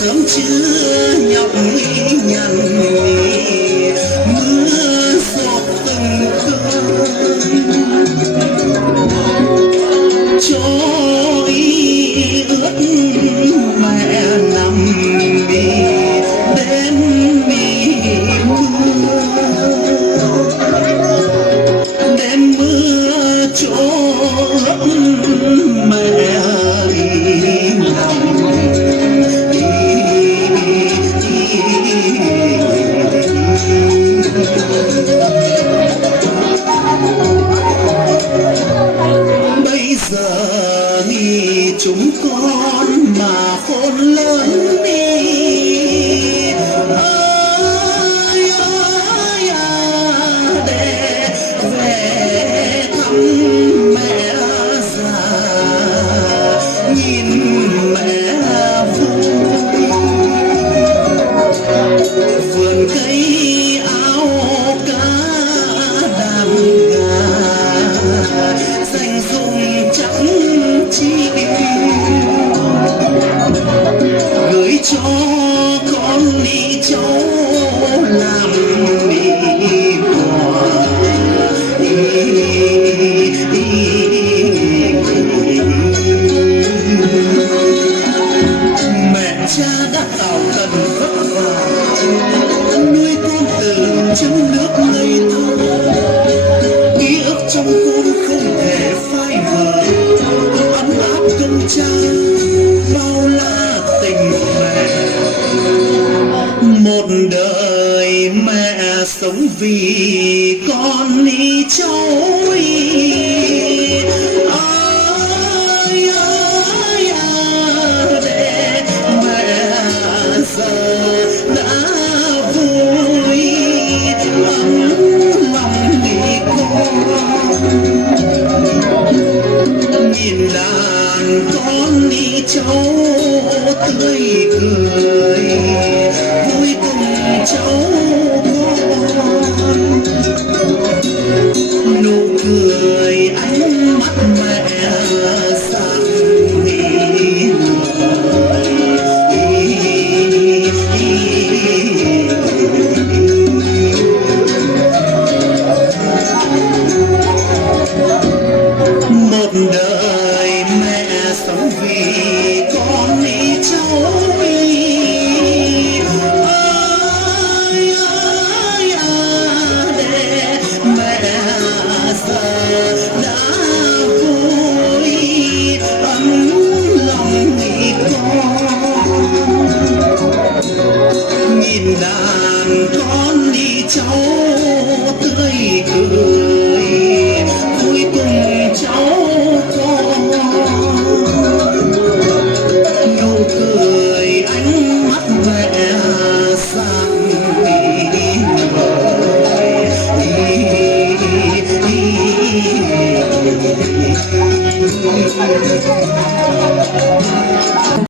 sớm chưa nhọc nhằn mưa giọt từng cơn trôi ướt mẹ nằm bên đêm mưa trôi mẹ nằm bây giờ thì chúng con mà khôn lớn đi ơi ơi à, để về thăm mẹ già nhìn mẹ vui vườn cây áo cá đàn gà dành dùng chẳng chi gửi cho con đi cháu làm mì quà mẹ cha đã tạo tần vất vả nuôi con từ trong nước ngây thơ ký ức trong con không thể phai mờ ấm áp cơm cha bao la tình mẹ một đời mẹ sống vì con đi cháu ơi ơi à, để mẹ giờ đã vui ấm lòng đi con nhìn đàn con đi cháu tươi cười vui cùng cháu con nụ cười ánh mắt mẹ sáng ngời một đời mẹ sống vì con đi cháu